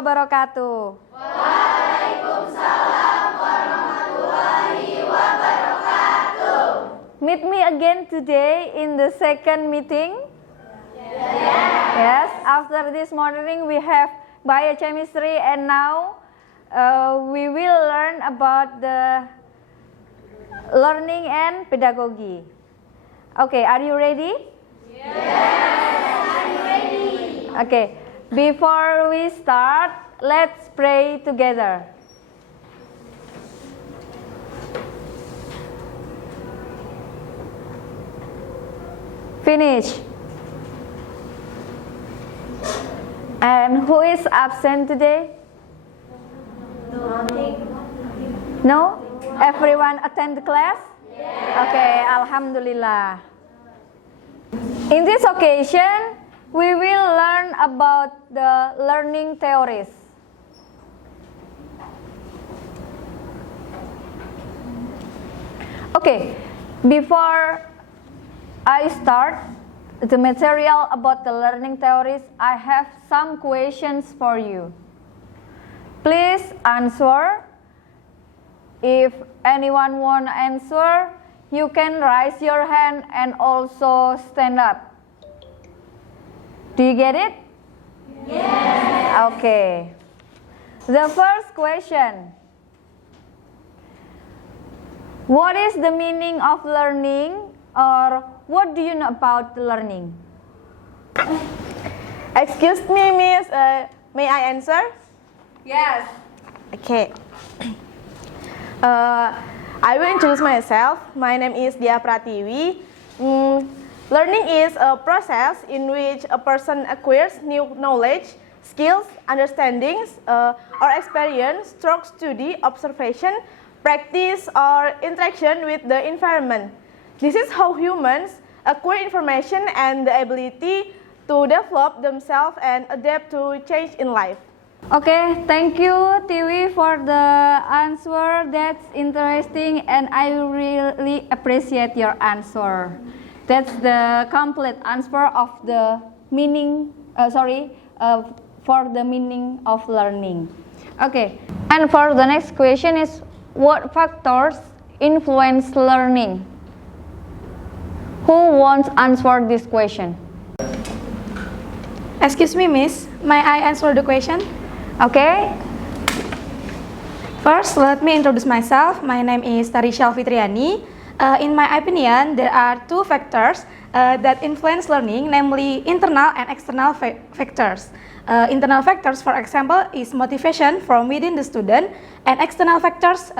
wabarakatuh. Waalaikumsalam warahmatullahi wabarakatuh. Meet me again today in the second meeting. Yes, after this morning we have biochemistry and now we will learn about the learning and pedagogy. Okay, are you ready? Yes, I'm ready. Okay, before we start, let's pray together. Finish. And who is absent today? No? Everyone attend the class? Yes. Okay, Alhamdulillah. In this occasion, we will learn about the learning theories. Okay, before I start the material about the learning theories, I have some questions for you. Please answer. If anyone want to answer, you can raise your hand and also stand up. Do you get it? Yes. Okay. The first question. What is the meaning of learning, or what do you know about learning? Excuse me, Miss. May I answer? Yes. Okay. I will introduce myself. My name is Dia Pratiwi. Learning is a process in which a person acquires new knowledge, skills, understandings, or experience through study, observation, practice, or interaction with the environment. This is how humans acquire information and the ability to develop themselves and adapt to change in life. Okay, thank you, Tiwi, for the answer. That's interesting, and I really appreciate your answer. That's the complete answer of the meaning. For the meaning of learning. Okay, and for the next question is, what factors influence learning? Who wants to answer this question? Excuse me, Miss. May I answer the question? Okay. First, let me introduce myself. My name is Tarisha Fitriani. In my opinion, there are two factors that influence learning, namely internal and external factors. Internal factors, for example, is motivation from within the student, and external factors,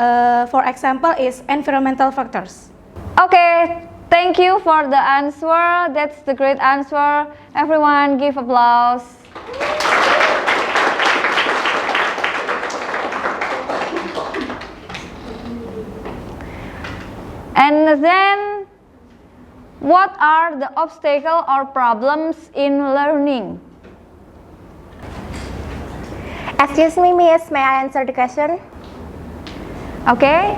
for example, is environmental factors. Okay, thank you for the answer. That's the great answer. Everyone give applause. And then, what are the obstacles or problems in learning? Excuse me, Miss. May I answer the question? Okay.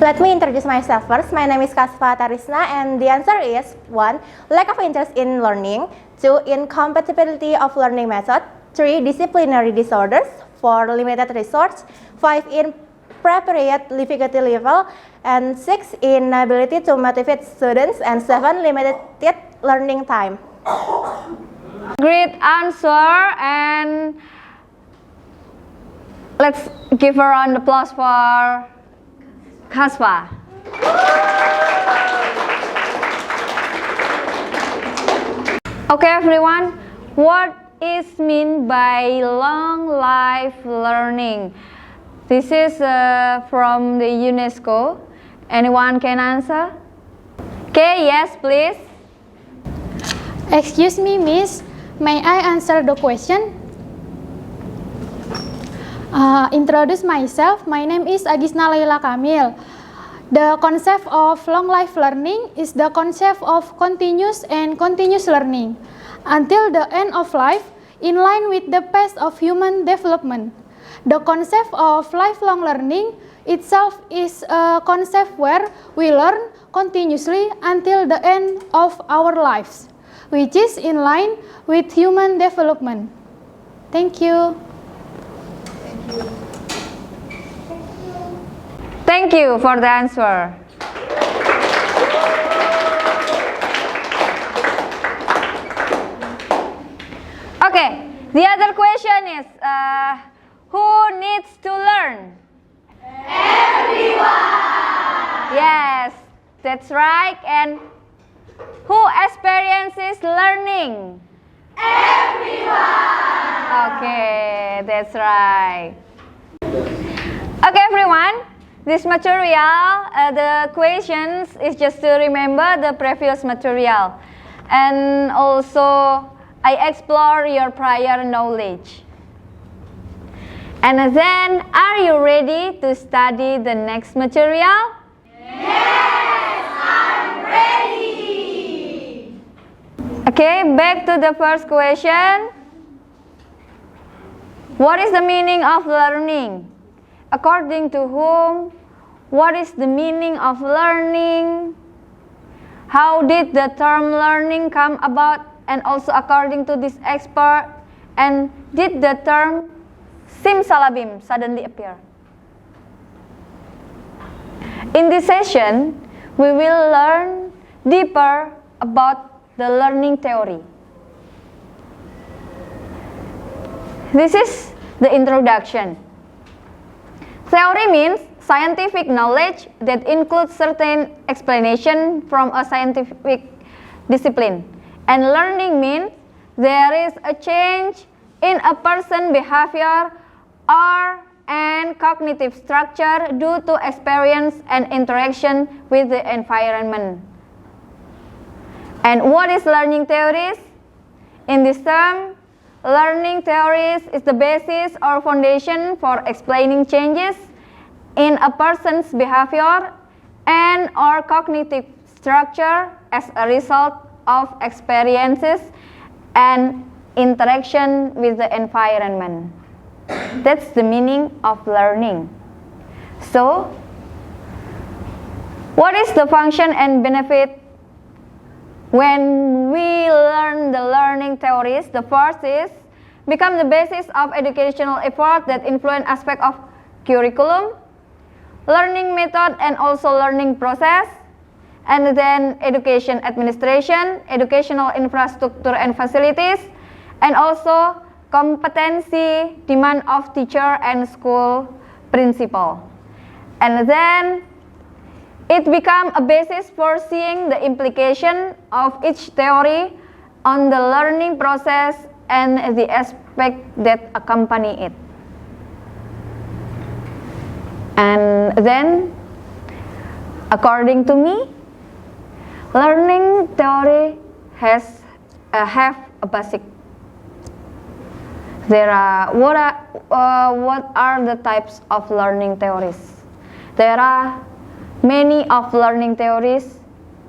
Let me introduce myself first. My name is Kasva Tarisna, and the answer is 1. Lack of interest in learning. 2. Incompatibility of learning method. 3. Disciplinary disorders. 4. Limited resource. 5. Inappropriate difficulty level. And 6. Inability to motivate students. And 7. Limited learning time. Great answer, and let's give a round of applause for Kasva. Okay, everyone, what is meant by long life learning? This is from the UNESCO. Anyone can answer? Okay, yes, please. Excuse me, Miss. May I answer the question? Introduce myself. My name is Agisna Laila Kamil. The concept of long life learning is the concept of continuous learning until the end of life, in line with the pace of human development. The concept of lifelong learning itself is a concept where we learn continuously until the end of our lives, which is in line with human development. Thank you. Thank you for the answer. Okay, the other question is, who needs to learn? Everyone! Yes, that's right. And who experiences learning? Okay, that's right. Okay, everyone. This material, the questions is just to remember the previous material, and also I explore your prior knowledge. And then, are you ready to study the next material? Okay, back to the first question. What is the meaning of learning? According to whom? What is the meaning of learning? How did the term learning come about? And also according to this expert, and did the term simsalabim suddenly appear? In this session, we will learn deeper about the learning theory. This is the introduction. Theory means scientific knowledge that includes certain explanation from a scientific discipline. And learning means there is a change in a person's behavior or and cognitive structure due to experience and interaction with the environment. And what is learning theories? In this term, learning theories is the basis or foundation for explaining changes in a person's behavior and or cognitive structure as a result of experiences and interaction with the environment. That's the meaning of learning. So, what is the function and benefit when we learn the learning theories? The first is become the basis of educational effort that influence aspect of curriculum, learning method, and also learning process, and then education administration, educational infrastructure and facilities, and also competency demand of teacher and school principal. And then it becomes a basis for seeing the implication of each theory on the learning process and the aspect that accompany it. And then, according to me, learning theory have a basic. What are the types of learning theories? There are many of learning theories: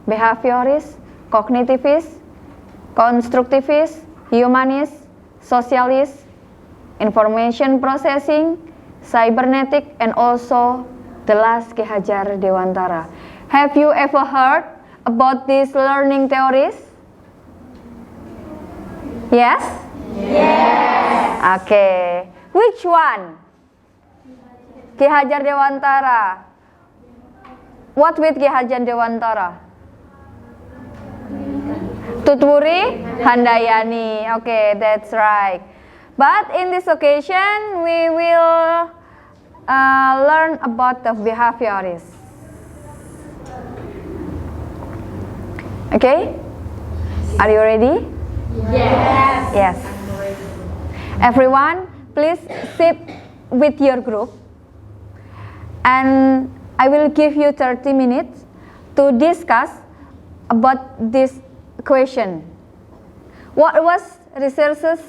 behaviorist, cognitivist, constructivist, humanist, socialist, information processing, cybernetic, and also the last Ki Hajar Dewantara. Have you ever heard about these learning theories? Yes? Yes. Okay. Which one? Ki Hajar Dewantara. What with Ki Hajar Dewantara? Tutwuri Handayani. Okay, that's right. But in this occasion, we will learn about the behaviorists. Okay? Are you ready? Yes. Yes. Everyone, please sit with your group. And I will give you 30 minutes to discuss about this question. What was research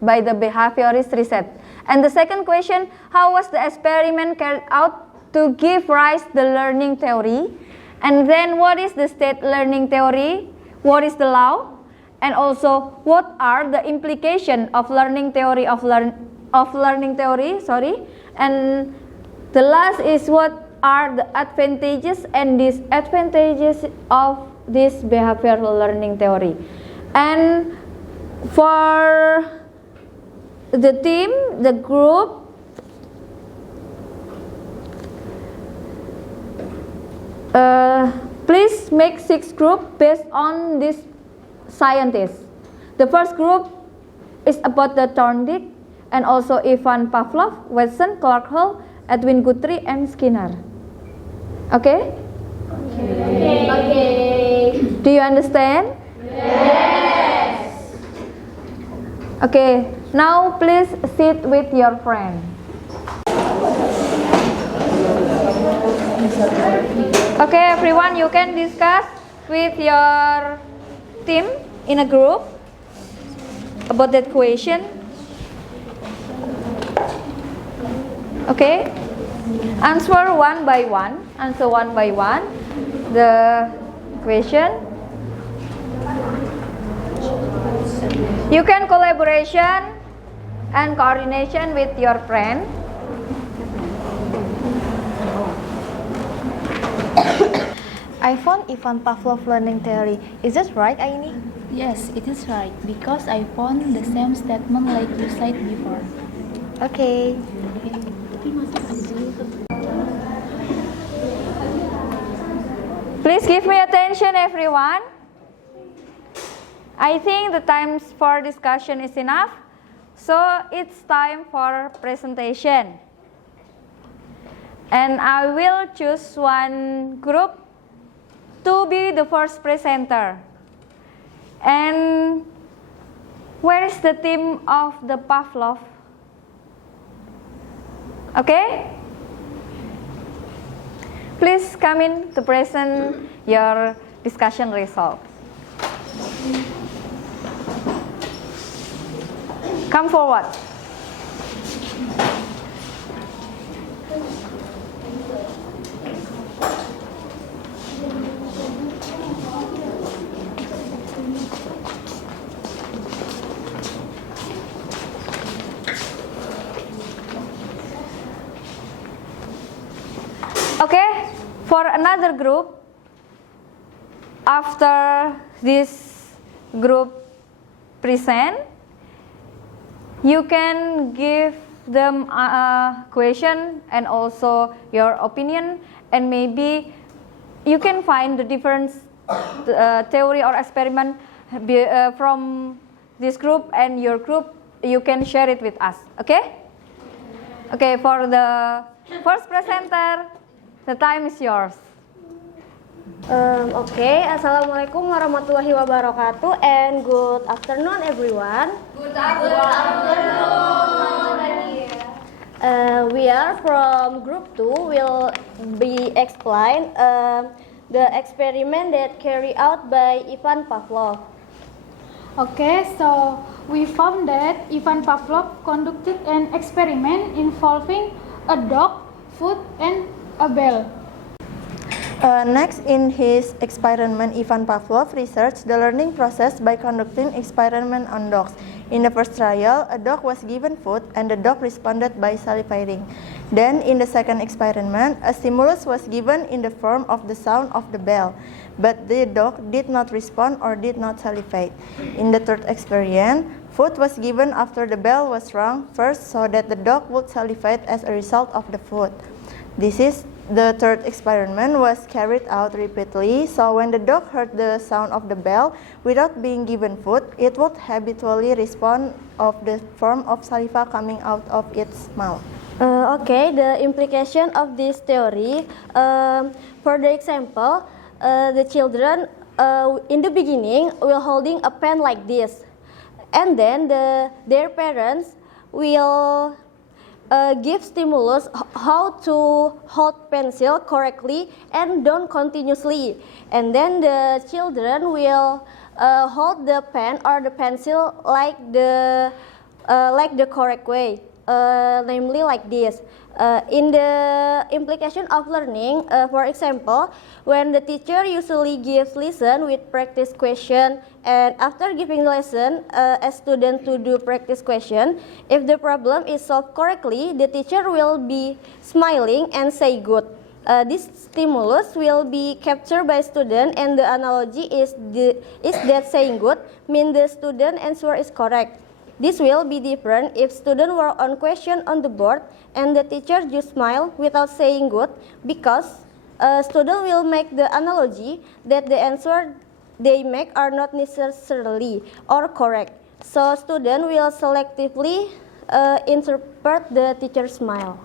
by the behaviorist research? And the second question, how was the experiment carried out to give rise to the learning theory? And then what is the state learning theory? What is the law? And also, what are the implications of learning theory And the last is what are the advantages and disadvantages of this behavioral learning theory. And for the team, the group, please make 6 groups based on this scientist. The first group is about the Thorndike and also Ivan Pavlov, Watson, Clark Hall, Edwin Guthrie, and Skinner. Okay? Okay. Do you understand? Yes. Okay, now please sit with your friend. Okay, everyone, you can discuss with your team in a group about that question. Okay, answer one by one. Answer one by one the question. You can collaboration and coordination with your friend. I found Ivan Pavlov learning theory. Is that right, Aini? Yes, it is right, because I found the same statement like you said before. Okay. Please give me attention, everyone. I think the time for discussion is enough, so it's time for presentation. And I will choose one group to be the first presenter. And where is the team of the Pavlov? Okay? Please come in to present your discussion results. Come forward. Okay, for another group, after this group present, you can give them a question and also your opinion, and maybe you can find the different theory or experiment from this group and your group. You can share it with us. Okay? Okay, for the first presenter, the time is yours. Okay, Assalamualaikum warahmatullahi wabarakatuh and good afternoon everyone. Good afternoon. We are from group 2. Will be explain the experiment that carried out by Ivan Pavlov. Okay, so we found that Ivan Pavlov conducted an experiment involving a dog, food, and a bell. Next, in his experiment, Ivan Pavlov researched the learning process by conducting experiment on dogs. In the first trial, a dog was given food and the dog responded by salivating. Then, in the second experiment, a stimulus was given in the form of the sound of the bell, but the dog did not respond or did not salivate. In the third experiment, food was given after the bell was rung first so that the dog would salivate as a result of the food. This is the third experiment was carried out repeatedly, so when the dog heard the sound of the bell without being given food, it would habitually respond of the form of saliva coming out of its mouth. Okay, the implication of this theory. For the example, the children in the beginning will holding a pen like this, and then their parents will give stimulus how to hold pencil correctly and don't continuously, and then the children will hold the pen or the pencil like the correct way, namely like this. In the implication of learning, for example, when the teacher usually gives lesson with practice question, and after giving lesson, a student to do practice question, if the problem is solved correctly, the teacher will be smiling and say good. This stimulus will be captured by student, and the analogy is that saying good means the student answer is correct. This will be different if student work on question on the board and the teacher just smile without saying good, because student will make the analogy that the answer they make are not necessarily or correct. So student will selectively interpret the teacher's smile.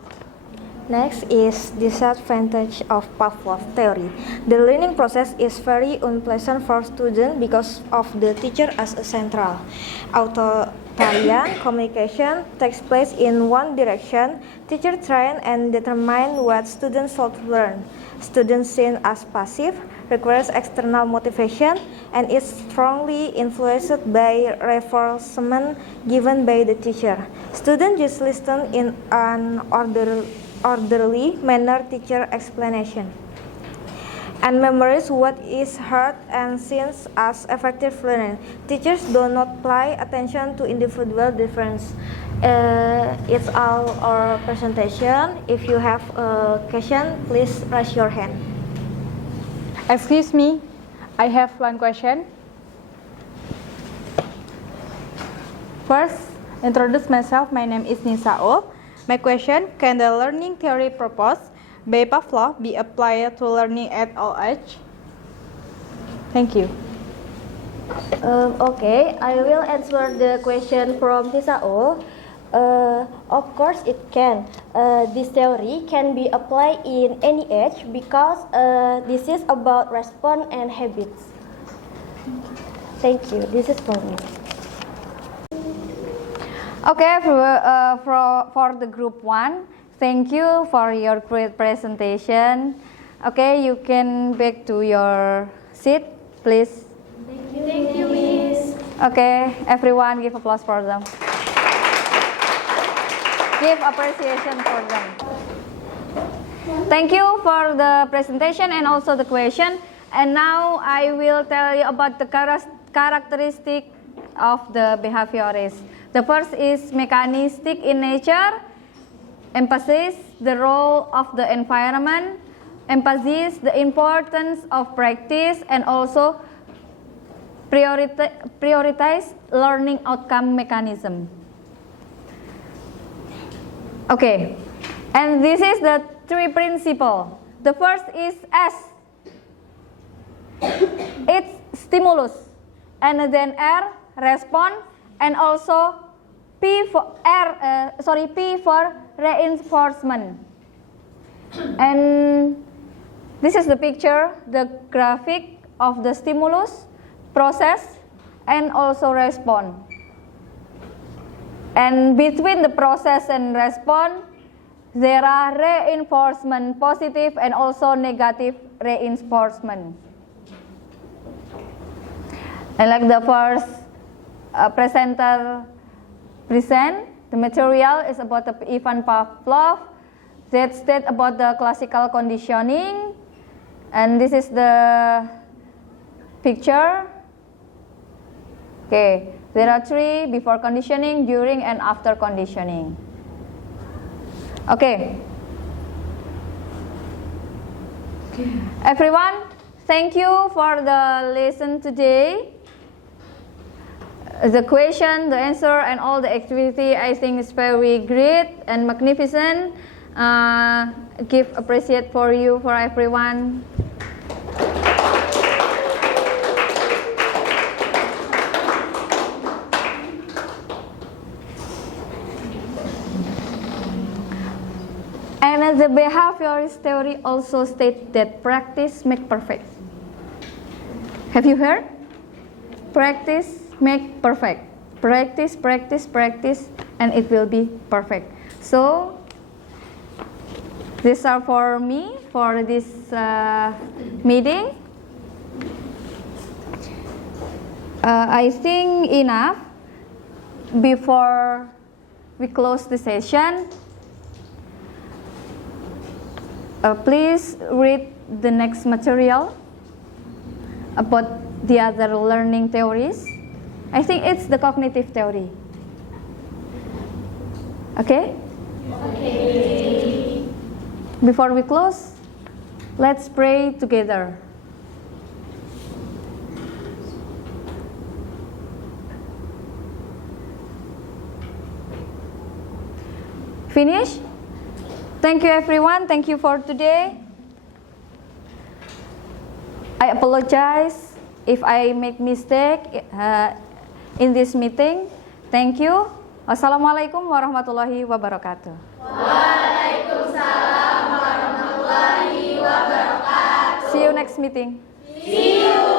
Next is disadvantage of Pavlov's theory. The learning process is very unpleasant for students because of the teacher as a central. Authoritarian communication takes place in one direction. Teacher train and determine what students should learn. Students seen as passive, requires external motivation, and is strongly influenced by reinforcement given by the teacher. Students just listen in an orderly manner teacher explanation and memorize what is heard and seen as effective learning. Teachers do not pay attention to individual difference. It's all our presentation. If you have a question, please raise your hand. Excuse me, I have one question. First, introduce myself. My name is Nisao. My question, can the learning theory proposed by Pavlov be applied to learning at all age? Thank you. Okay, I will answer the question from Tisao. Of course it can. This theory can be applied in any age because this is about response and habits. Thank you. This is for me. Okay, for the group 1, thank you for your great presentation. Okay, you can back to your seat, please. Thank you, Miss. Okay, everyone give applause for them. Give appreciation for them. Thank you for the presentation and also the question. And now I will tell you about the characteristic of the behaviorist. The first is mechanistic in nature, emphasis the role of the environment, emphasis the importance of practice, and also prioritize learning outcome mechanism. Okay, and this is the 3 principle. The first is S. It's stimulus, and then R, response, and also P for reinforcement. And this is the picture, the graphic of the stimulus, process, and also response. And between the process and response, there are reinforcement, positive and also negative reinforcement. And like the first presenter present, the material is about the Ivan Pavlov that state about the classical conditioning, and this is the picture. Okay, there are 3 before conditioning, during, and after conditioning. Okay. Everyone, thank you for the lesson today. The question, the answer, and all the activity, I think is very great and magnificent. Give appreciate for you, for everyone. And the behaviorist theory also states that practice makes perfect. Have you heard? Practice make perfect. Practice, practice, practice, and it will be perfect. So these are for me for this meeting. I think enough. Before we close the session, please read the next material about the other learning theories. I think it's the cognitive theory. Okay? Okay. Before we close, Let's pray together. Finish? Thank you everyone. Thank you for today. I apologize if I make mistake in this meeting. Thank you. Wassalamualaikum warahmatullahi wabarakatuh. Waalaikumsalam warahmatullahi wabarakatuh. See you next meeting. See you.